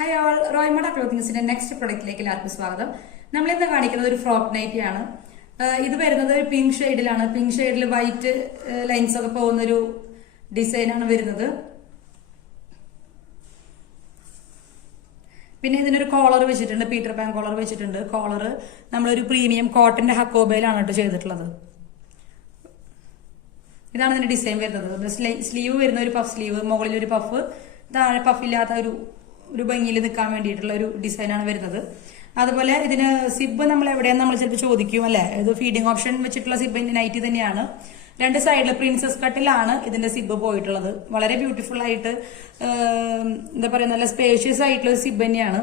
Hi all, റോയ്മഡ ക്ലോത്തിങ്സിന്റെ next പ്രൊഡക്റ്റിലേക്ക് എല്ലാവർക്കും സ്വാഗതം. നമ്മൾ ഇന്ന് കാണിക്കുന്നത് ഒരു ഫ്രോക്ക് നൈറ്റി ആണ്. ഇത് വരുന്നത് ഒരു പിങ്ക് ഷെയ്ഡിലാണ്. പിങ്ക് ഷെയ്ഡിൽ വൈറ്റ് ലൈൻസ് ഒക്കെ പോകുന്ന ഒരു ഡിസൈനാണ് വരുന്നത്. പിന്നെ ഇതിനൊരു കോളർ വെച്ചിട്ടുണ്ട്, പീറ്റർ പാൻ കോളർ വെച്ചിട്ടുണ്ട്. കോളർ നമ്മളൊരു പ്രീമിയം കോട്ടന്റെ ഹക്കോബയിലാണ് കേട്ടോ ചെയ്തിട്ടുള്ളത്. ഇതാണ് ഇതിന്റെ ഡിസൈൻ വരുന്നത്. സ്ലീവ് വരുന്ന ഒരു പഫ് സ്ലീവ്, മുകളിൽ ഒരു പഫ്, താഴെ പഫ് ഇല്ലാത്ത ഒരു ഭംഗിയിൽ നിൽക്കാൻ വേണ്ടിയിട്ടുള്ള ഒരു ഡിസൈനാണ് വരുന്നത്. അതുപോലെ ഇതിന് സിബ് നമ്മൾ എവിടെയാന്ന് നമ്മൾ ചിലപ്പോൾ ചോദിക്കും അല്ലെ. ഇത് ഫീഡിംഗ് ഓപ്ഷൻ വെച്ചിട്ടുള്ള സിബ് നൈറ്റി തന്നെയാണ്. രണ്ട് സൈഡിൽ പ്രിൻസസ് കട്ടിലാണ് ഇതിന്റെ സിബ് പോയിട്ടുള്ളത്. വളരെ ബ്യൂട്ടിഫുൾ ആയിട്ട് എന്താ പറയുക, നല്ല സ്പേഷ്യസ് ആയിട്ടുള്ള ഒരു സിബ് തന്നെയാണ്.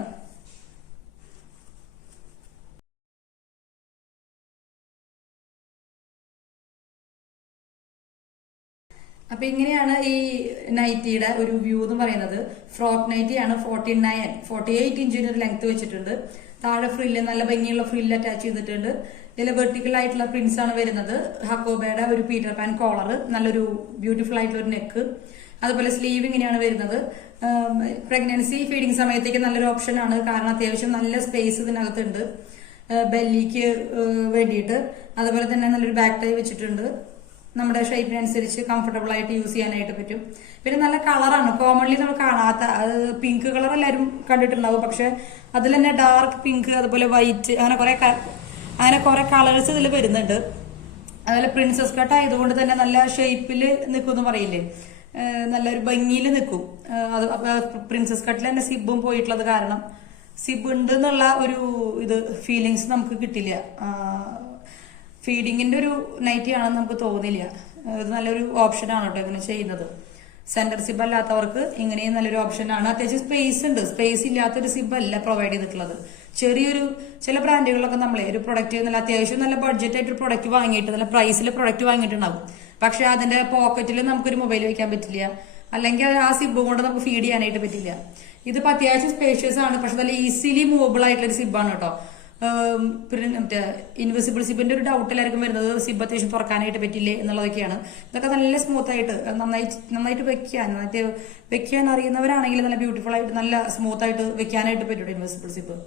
അപ്പൊ ഇങ്ങനെയാണ് ഈ നൈറ്റിയുടെ ഒരു വ്യൂ എന്ന് പറയുന്നത്. ഫ്രോക്ക് നൈറ്റിയാണ്. 48 ഇഞ്ചിന് ഒരു ലെങ്ത് വെച്ചിട്ടുണ്ട്. താഴെ ഫ്രില്ല്, നല്ല ഭംഗിയുള്ള ഫ്രില്ല് അറ്റാച്ച് ചെയ്തിട്ടുണ്ട്. ഇതിൽ വെർട്ടിക്കൽ ആയിട്ടുള്ള പ്രിന്റ്സ് ആണ് വരുന്നത്. ഹക്കോബയുടെ ഒരു പീറ്റർ പാൻ കോളർ, നല്ലൊരു ബ്യൂട്ടിഫുൾ ആയിട്ടുള്ള ഒരു നെക്ക്. അതുപോലെ സ്ലീവ് ഇങ്ങനെയാണ് വരുന്നത്. പ്രഗ്നൻസി ഫീഡിങ് സമയത്തേക്ക് നല്ലൊരു ഓപ്ഷൻ ആണ്, കാരണം അത്യാവശ്യം നല്ല സ്പേസ് ഇതിനകത്തുണ്ട് ബെല്ലിക്ക് വേണ്ടിയിട്ട്. അതുപോലെ തന്നെ നല്ലൊരു ബാക്ക് ടൈ വെച്ചിട്ടുണ്ട്. നമ്മുടെ ഷേപ്പിനനുസരിച്ച് കംഫർട്ടബിൾ ആയിട്ട് യൂസ് ചെയ്യാനായിട്ട് പറ്റും. പിന്നെ നല്ല കളറാണ്, കോമൺലി നമ്മൾ കാണാത്ത പിങ്ക് കളർ എല്ലാവരും കണ്ടിട്ടുണ്ടാവും. പക്ഷെ അതിൽ തന്നെ ഡാർക്ക് പിങ്ക്, അതുപോലെ വൈറ്റ്, അങ്ങനെ കുറെ കളേഴ്സ് ഇതിൽ വരുന്നുണ്ട്. അതുപോലെ പ്രിൻസസ് കട്ട് ആയതുകൊണ്ട് തന്നെ നല്ല ഷേപ്പിൽ നിൽക്കും എന്ന് പറയില്ലേ, നല്ലൊരു ഭംഗിയിൽ നിൽക്കും. അത് പ്രിൻസസ് കട്ടിൽ തന്നെ സിബും പോയിട്ടുള്ളത് കാരണം സിബ് ഉണ്ട് എന്നുള്ള ഒരു ഫീലിങ്സ് നമുക്ക് കിട്ടില്ല. ഫീഡിങ്ങിന്റെ ഒരു നൈറ്റി ആണെന്ന് നമുക്ക് തോന്നില്ല. ഇത് നല്ലൊരു ഓപ്ഷനാണ് കേട്ടോ ഇങ്ങനെ ചെയ്യുന്നത്. സെന്റർ സിബ് അല്ലാത്തവർക്ക് ഇങ്ങനെയും നല്ലൊരു ഓപ്ഷനാണ്. അത്യാവശ്യം സ്പേസ് ഉണ്ട്. സ്പേസ് ഇല്ലാത്തൊരു സിബ് അല്ല പ്രൊവൈഡ് ചെയ്തിട്ടുള്ളത്. ചില ബ്രാൻഡുകളിലൊക്കെ നമ്മളെ ഒരു പ്രൊഡക്റ്റ് നല്ല അത്യാവശ്യം നല്ല ബഡ്ജറ്റ് ആയിട്ട് ഒരു പ്രൊഡക്റ്റ് വാങ്ങിയിട്ട് നല്ല പ്രൈസിൽ പ്രൊഡക്റ്റ് വാങ്ങിയിട്ടുണ്ടാവും. പക്ഷെ അതിന്റെ പോക്കറ്റിൽ നമുക്കൊരു മൊബൈൽ വെക്കാൻ പറ്റില്ല, അല്ലെങ്കിൽ ആ സിബ് കൊണ്ട് നമുക്ക് ഫീഡ് ചെയ്യാനായിട്ട് പറ്റില്ല. ഇതിപ്പോ അത്യാവശ്യം സ്പേഷ്യസ് ആണ്, പക്ഷെ നല്ല ഈസിലി മൂവബിൾ ആയിട്ടുള്ള ഒരു സിബാണ് കേട്ടോ. മറ്റേ ഇൻവിസിബിൾ സിബിന്റെ ഒരു ഡൗട്ട് എല്ലാവർക്കും വരുന്നത്, സിബ് അത്യാവശ്യം തുറക്കാനായിട്ട് പറ്റില്ലേ എന്നുള്ളതൊക്കെയാണ്. ഇതൊക്കെ നല്ല സ്മൂത്ത് ആയിട്ട് നന്നായിട്ട് വെക്കാൻ അറിയുന്നവരാണെങ്കിൽ നല്ല ബ്യൂട്ടിഫുൾ ആയിട്ട് നല്ല സ്മൂത്ത് ആയിട്ട് വെക്കാനായിട്ട് പറ്റും. ഇൻവിസിബിൾ സിബ്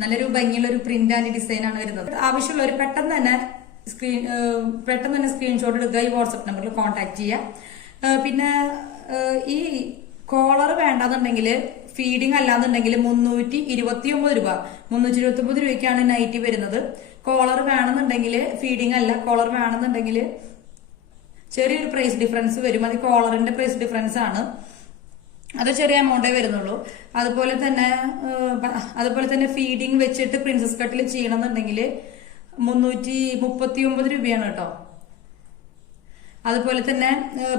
നല്ലൊരു ഭംഗിയുള്ള ഒരു പ്രിന്റ് ആൻഡ് ഡിസൈൻ ആണ് വരുന്നത്. ആവശ്യമുള്ളവർ പെട്ടെന്ന് തന്നെ സ്ക്രീൻഷോട്ട് എടുക്കുക, ഈ വാട്സ്ആപ്പ് നമ്പറിൽ കോൺടാക്ട് ചെയ്യുക. പിന്നെ ഈ കോളർ വേണ്ടാന്നുണ്ടെങ്കിൽ, ഫീഡിങ് അല്ലാന്നുണ്ടെങ്കിൽ 329 രൂപ, 329 രൂപയ്ക്കാണ് നൈറ്റി വരുന്നത്. കോളർ വേണമെന്നുണ്ടെങ്കിൽ, ഫീഡിങ് അല്ല കോളർ വേണമെന്നുണ്ടെങ്കിൽ ചെറിയൊരു പ്രൈസ് ഡിഫറൻസ് വരും. അത് കോളറിന്റെ പ്രൈസ് ഡിഫറൻസ് ആണ്, അത് ചെറിയ എമൗണ്ടേ വരുന്നുള്ളൂ. അതുപോലെ തന്നെ ഫീഡിങ് വെച്ചിട്ട് പ്രിൻസസ് കട്ടിൽ ചെയ്യണമെന്നുണ്ടെങ്കിൽ 339 രൂപയാണ് കേട്ടോ. അതുപോലെ തന്നെ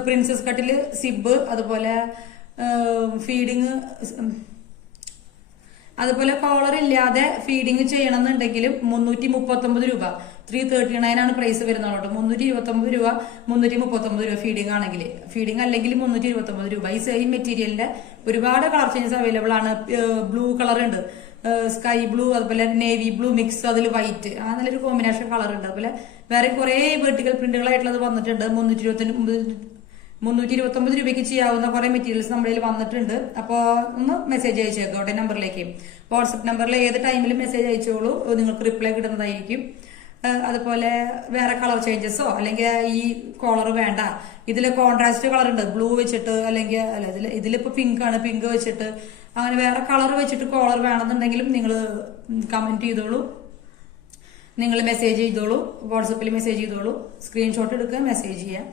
പ്രിൻസസ് കട്ടില് സിബ്, അതുപോലെ ഫീഡിങ്, അതുപോലെ കോളർ ഇല്ലാതെ ഫീഡിങ് ചെയ്യണമെന്നുണ്ടെങ്കിലും 339 രൂപ, 339 ആണ് പ്രൈസ് വരുന്നത് കേട്ടോ. 329 രൂപ, 339 രൂപ ഫീഡിംഗ് ആണെങ്കിൽ. ഫീഡിംഗ് അല്ലെങ്കിൽ 329 രൂപ. ഈ സെയിം മെറ്റീരിയലിന്റെ ഒരുപാട് കളർ ചേഞ്ചസ് അവൈലബിൾ ആണ്. ബ്ലൂ കളർ ഉണ്ട്, സ്കൈ ബ്ലൂ, അതുപോലെ നേവി ബ്ലൂ മിക്സ്, അതിൽ വൈറ്റ്, ആ നല്ലൊരു കോമ്പിനേഷൻ കളർ ഉണ്ട്. അതുപോലെ വേറെ കുറെ വെർട്ടിക്കൽ പ്രിന്റുകളായിട്ടുള്ളത് വന്നിട്ടുണ്ട്. 329 രൂപയ്ക്ക് ചെയ്യാവുന്ന കുറെ മെറ്റീരിയൽസ് നമ്മുടെ കയ്യിൽ വന്നിട്ടുണ്ട്. അപ്പോൾ ഒന്ന് മെസ്സേജ് അയച്ചേക്കോട്ടെ നമ്പറിലേക്ക്. വാട്സപ്പ് നമ്പറിൽ ഏത് ടൈമിലും മെസ്സേജ് അയച്ചോളൂ, നിങ്ങൾക്ക് റിപ്ലൈ കിട്ടുന്നതായിരിക്കും. അതുപോലെ വേറെ കളർ ചേഞ്ചസോ അല്ലെങ്കിൽ ഈ കോളർ വേണ്ട, ഇതിൽ കോൺട്രാസ്റ്റ് കളർ ഉണ്ട്, ബ്ലൂ വെച്ചിട്ട്, അല്ലെങ്കിൽ ഇതിലിപ്പോ പിങ്ക് ആണ്, പിങ്ക് വെച്ചിട്ട്, അങ്ങനെ വേറെ കളർ വെച്ചിട്ട് കോളർ വേണമെന്നുണ്ടെങ്കിലും നിങ്ങൾ കമന്റ് ചെയ്തോളൂ, നിങ്ങൾ മെസ്സേജ് ചെയ്തോളൂ, വാട്സപ്പിൽ മെസ്സേജ് ചെയ്തോളൂ, സ്ക്രീൻഷോട്ട് എടുക്കുക, മെസ്സേജ് ചെയ്യാം.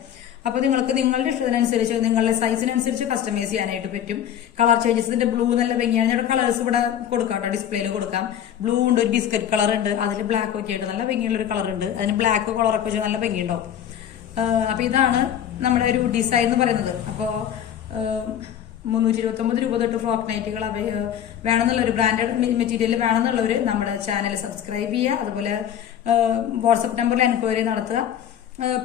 അപ്പൊ നിങ്ങൾക്ക് നിങ്ങളുടെ ഇഷ്ടത്തിനനുസരിച്ച്, നിങ്ങളുടെ സൈസിനനുസരിച്ച് കസ്റ്റമൈസ് ചെയ്യാനായിട്ട് പറ്റും. കളർ ചേഞ്ചസിന്റെ ബ്ലൂ നല്ല ഭംഗിയാണ്. ഞങ്ങളുടെ കളേഴ്സ് ഇവിടെ കൊടുക്കാം കേട്ടോ, ഡിസ്പ്ലേയിൽ കൊടുക്കാം. ബ്ലൂ ഉണ്ട്, ഒരു ബിസ്ക്കറ്റ് കളർ ഉണ്ട്, അതിൽ ബ്ലാക്ക് ഒക്കെ ആയിട്ട് നല്ല ഭംഗിയുള്ള ഒരു കളർ ഉണ്ട്. അതിന് ബ്ലാക്ക് കളറൊക്കെ വെച്ചാൽ നല്ല ഭംഗിയുണ്ടാവും. അപ്പൊ ഇതാണ് നമ്മുടെ ഒരു ഡിസൈൻ എന്ന് പറയുന്നത്. അപ്പോ 329 രൂപ തൊട്ട് ഫ്രോക്ക് നൈറ്റുകൾ വേണമെന്നുള്ളൊരു ബ്രാൻഡഡ് മെറ്റീരിയൽ വേണമെന്നുള്ളവർ നമ്മുടെ ചാനൽ സബ്സ്ക്രൈബ് ചെയ്യുക. അതുപോലെ വാട്സപ്പ് നമ്പറിൽ എൻക്വയറി നടത്തുക.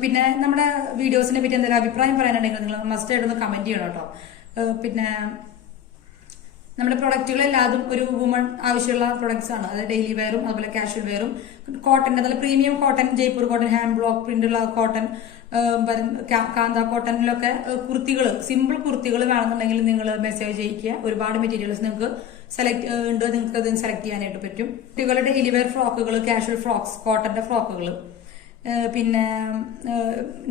പിന്നെ നമ്മുടെ വീഡിയോസിനെ പറ്റി എന്തെങ്കിലും അഭിപ്രായം പറയാനുണ്ടെങ്കിൽ നിങ്ങൾ മസ്റ്റ് ആയിട്ടൊന്ന് കമന്റ് ചെയ്യണം കേട്ടോ. പിന്നെ നമ്മുടെ പ്രൊഡക്റ്റുകളെല്ലാതും ഒരു വുമൺ ആവശ്യമുള്ള പ്രൊഡക്ട്സ് ആണ്. അത് ഡെയിലി വെയറും അതുപോലെ കാഷ്വൽ വെയറും കോട്ടൺ, അതുപോലെ premium cotton, Jaipur cotton, hand block പ്രിന്റുള്ള കോട്ടൺ, കാന്ത കോട്ടണിലൊക്കെ കുർത്തികൾ, സിമ്പിൾ കുർത്തികൾ വേണമെന്നുണ്ടെങ്കിൽ നിങ്ങൾ മെസ്സേജ് ചെയ്യിക്കുക. ഒരുപാട് മെറ്റീരിയൽസ് നിങ്ങൾക്ക് സെലക്ട് ഉണ്ട്, നിങ്ങൾക്ക് അത് സെലക്ട് ചെയ്യാനായിട്ട് പറ്റും. കുട്ടികളുടെ ഡെയിലി വെയർ ഫ്രോക്കുകൾ, കാഷ്വൽ ഫ്രോക്സ്, കോട്ടന്റെ ഫ്രോക്കുകൾ, പിന്നെ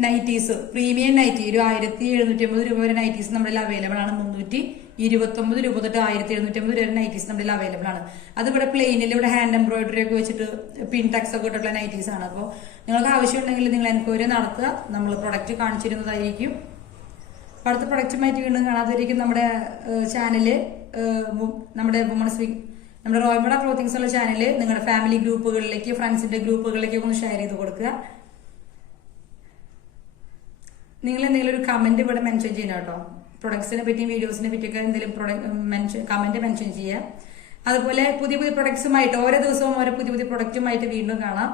നൈറ്റീസ്, പ്രീമിയം നൈറ്റി ഒരു 1750 രൂപ വരെ നൈറ്റീസ് നമ്മുടെ അവൈലബിൾ ആണ്. 329 രൂപ തൊട്ട് 1750 വരെ നൈറ്റീസ് നമ്മുടെ അവൈലബിൾ ആണ്. അത് ഇവിടെ പ്ലെയിനിൽ ഇവിടെ ഹാൻഡ് എംബ്രോയിഡറി ഒക്കെ വെച്ചിട്ട് പിൻ ടക്സ് ഒക്കെ ഇട്ടിട്ടുള്ള നൈറ്റീസ് ആണ്. അപ്പോൾ നിങ്ങൾക്ക് ആവശ്യമുണ്ടെങ്കിൽ നിങ്ങൾ എൻക്വയറി നടത്തുക, നമ്മൾ പ്രൊഡക്റ്റ് കാണിച്ചിരുന്നതായിരിക്കും. അടുത്ത പ്രൊഡക്റ്റുമായിട്ട് വീണ്ടും കാണാതായിരിക്കും. നമ്മുടെ ചാനല്, നമ്മുടെ വുമൺസ് വീക്ക്, നമ്മുടെ റോയ്മഡ ക്ലോത്തിങ്സ് ഉള്ള ചാനല് നിങ്ങളുടെ ഫാമിലി ഗ്രൂപ്പുകളിലേക്ക്, ഫ്രണ്ട്സിന്റെ ഗ്രൂപ്പുകളിലേക്ക് ഒന്ന് ഷെയർ ചെയ്ത് കൊടുക്കുക. നിങ്ങൾ എന്തെങ്കിലും ഒരു കമന്റ് ഇവിടെ മെൻഷൻ ചെയ്യണം കേട്ടോ. പ്രൊഡക്ട്സിനെ പറ്റിയും വീഡിയോസിനെ പറ്റിയൊക്കെ എന്തെങ്കിലും കമന്റ് മെൻഷൻ ചെയ്യുക. അതുപോലെ പുതിയ പുതിയ പ്രൊഡക്ട്സുമായിട്ട് ഓരോ ദിവസവും ഓരോ പുതിയ പുതിയ പ്രൊഡക്റ്റുമായിട്ട് വീണ്ടും കാണാം.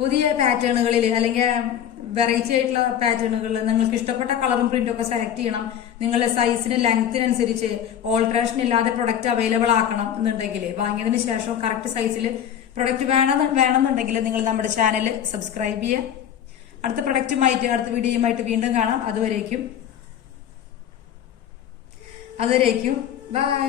പുതിയ പാറ്റേണുകളിൽ അല്ലെങ്കിൽ വെറൈറ്റി ആയിട്ടുള്ള പാറ്റേണുകളിൽ നിങ്ങൾക്ക് ഇഷ്ടപ്പെട്ട കളറും പ്രിന്റും ഒക്കെ സെലക്ട് ചെയ്യണം. നിങ്ങളുടെ സൈസിന് ലെങ്ത്തിനനുസരിച്ച് ഓൾട്രേഷൻ ഇല്ലാതെ പ്രൊഡക്റ്റ് അവൈലബിൾ ആക്കണം എന്നുണ്ടെങ്കിൽ, വാങ്ങിയതിന് ശേഷം കറക്റ്റ് സൈസിൽ പ്രൊഡക്റ്റ് വേണമെന്നുണ്ടെങ്കിൽ നിങ്ങൾ നമ്മുടെ ചാനൽ സബ്സ്ക്രൈബ് ചെയ്യുക. അടുത്ത പ്രൊഡക്റ്റുമായിട്ട് അടുത്ത വീഡിയോയുമായിട്ട് വീണ്ടും കാണാം. അതുവരേക്കും ബൈ.